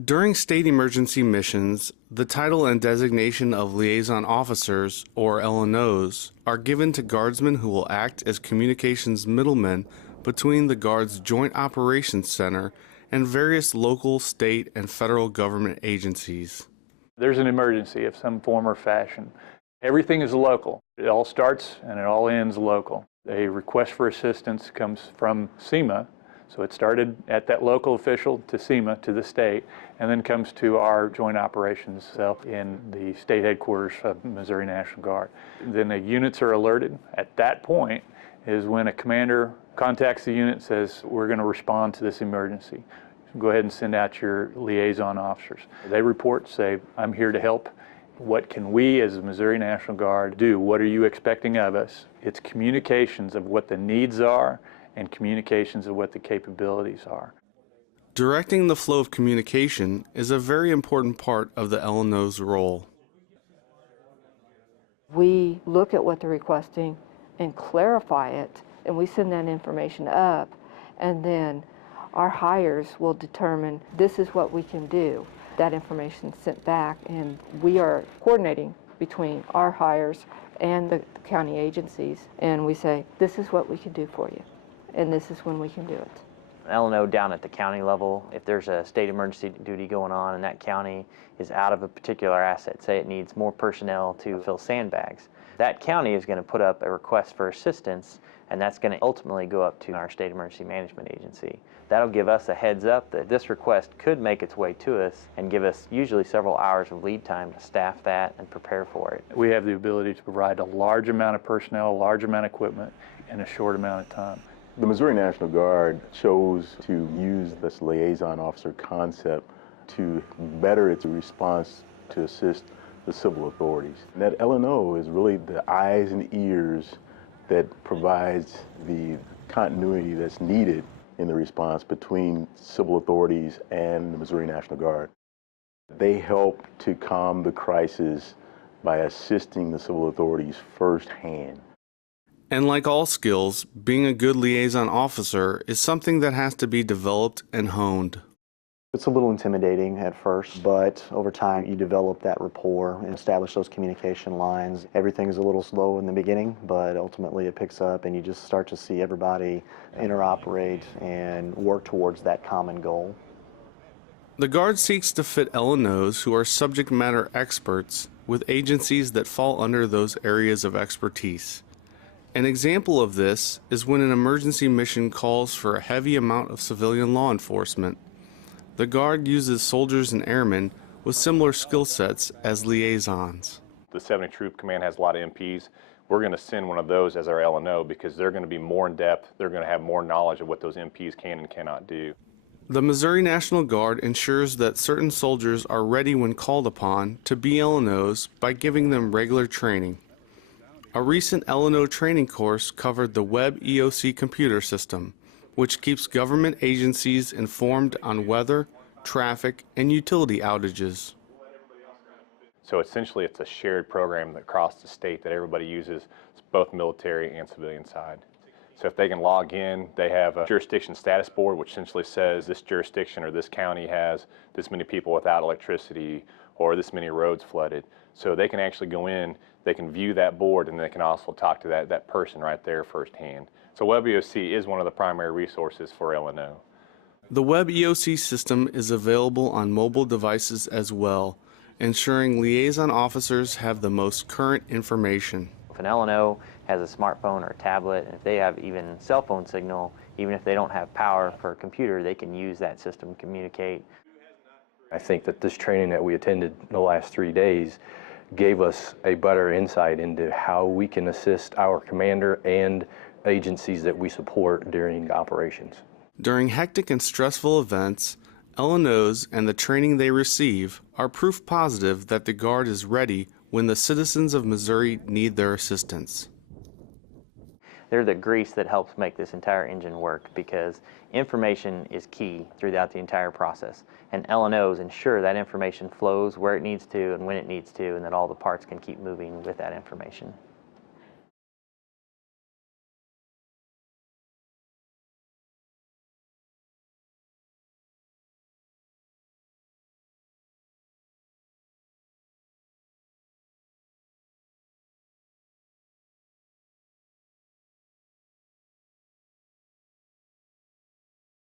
During state emergency missions, the title and designation of liaison officers, or LNOs, are given to guardsmen who will act as communications middlemen between the Guard's Joint Operations Center and various local, state, and federal government agencies. There's an emergency of some form or fashion. Everything is local. It all starts and it all ends local. A request for assistance comes from SEMA, so it started at that local official to SEMA, to the state, and then comes to our Joint Operations Cell in the state headquarters of Missouri National Guard. Then the units are alerted. At that point is when a commander contacts the unit and says, we're going to respond to this emergency. Go ahead and send out your liaison officers. They report, say, I'm here to help. What can we as the Missouri National Guard do? What are you expecting of us? It's communications of what the needs are and communications of what the capabilities are. Directing the flow of communication is a very important part of the LNO's role. We look at what they're requesting and clarify it, and we send that information up, and then our hires will determine this is what we can do. That information is sent back, and we are coordinating between our hires and the county agencies, and we say, this is what we can do for you, and this is when we can do it. LNO down at the county level, if there's a state emergency duty going on and that county is out of a particular asset, say it needs more personnel to fill sandbags, that county is going to put up a request for assistance, and that's going to ultimately go up to our state emergency management agency. That'll give us a heads up that this request could make its way to us and give us usually several hours of lead time to staff that and prepare for it. We have the ability to provide a large amount of personnel, a large amount of equipment in a short amount of time. The Missouri National Guard chose to use this liaison officer concept to better its response to assist the civil authorities. And that LNO is really the eyes and ears that provides the continuity that's needed in the response between civil authorities and the Missouri National Guard. They help to calm the crisis by assisting the civil authorities firsthand. And like all skills, being a good liaison officer is something that has to be developed and honed. It's a little intimidating at first, but over time you develop that rapport and establish those communication lines. Everything is a little slow in the beginning, but ultimately it picks up and you just start to see everybody interoperate and work towards that common goal. The Guard seeks to fit LNOs who are subject matter experts with agencies that fall under those areas of expertise. An example of this is when an emergency mission calls for a heavy amount of civilian law enforcement. The Guard uses soldiers and airmen with similar skill sets as liaisons. The 70 Troop Command has a lot of MPs. We're going to send one of those as our LNO because they're going to be more in depth. They're going to have more knowledge of what those MPs can and cannot do. The Missouri National Guard ensures that certain soldiers are ready when called upon to be LNOs by giving them regular training. A recent LNO training course covered the Web EOC computer system, which keeps government agencies informed on weather, traffic, and utility outages. So essentially it's a shared program across the state that everybody uses, both military and civilian side. So if they can log in, they have a jurisdiction status board, which essentially says this jurisdiction or this county has this many people without electricity or this many roads flooded. So they can actually go in, they can view that board, and they can also talk to that person right there firsthand. So Web EOC is one of the primary resources for LNO. The Web EOC system is available on mobile devices as well, ensuring liaison officers have the most current information. If an LNO has a smartphone or a tablet, and if they have even cell phone signal, even if they don't have power for a computer, they can use that system to communicate. I think that this training that we attended the last 3 days gave us a better insight into how we can assist our commander and agencies that we support during operations. During hectic and stressful events, LNOs and the training they receive are proof positive that the Guard is ready when the citizens of Missouri need their assistance. They're the grease that helps make this entire engine work because information is key throughout the entire process. And LNOs ensure that information flows where it needs to and when it needs to, and that all the parts can keep moving with that information.